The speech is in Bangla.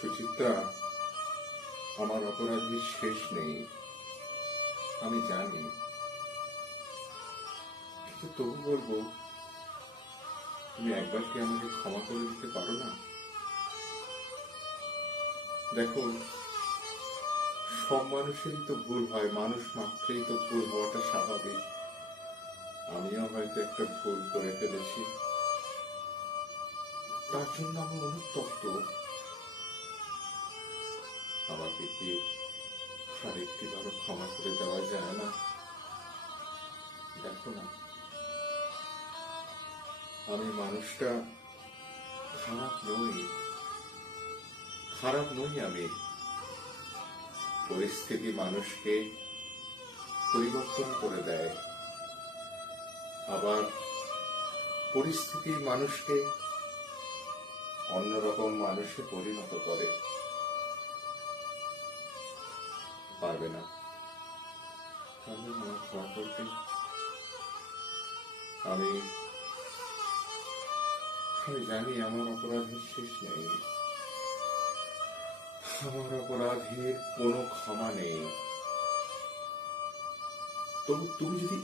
সুচিত্রা, আমার অপরাধের শেষ নেই, আমি জানি, কিন্তু তবু বলবো, তুমি একবার কি আমাকে ক্ষমা করে দিতে পারো না? দেখো, সব মানুষেরই তো ভুল হয়, মানুষ মাত্রেই তো ভুল হওয়াটা স্বাভাবিক। আমিও হয়তো একটা ভুল করে ফেলেছি, তার জন্য আমি অনুতপ্ত। আমাকে কি আরেকটি বারও ক্ষমা করে দেওয়া যায় না? দেখো না, আমি মানুষটা খারাপ নই, খারাপ নই আমি। পরিস্থিতি মানুষকে পরিবর্তন করে দেয়, আবার পরিস্থিতি মানুষকে অন্যরকম মানুষে পরিণত করে। পারবে না, পারবে না ক্ষমা করতে? আমি আমি জানি আমার অপরাধের শেষ নেই, আমার অপরাধের কোনো ক্ষমা নেই। তবু তুমি যদি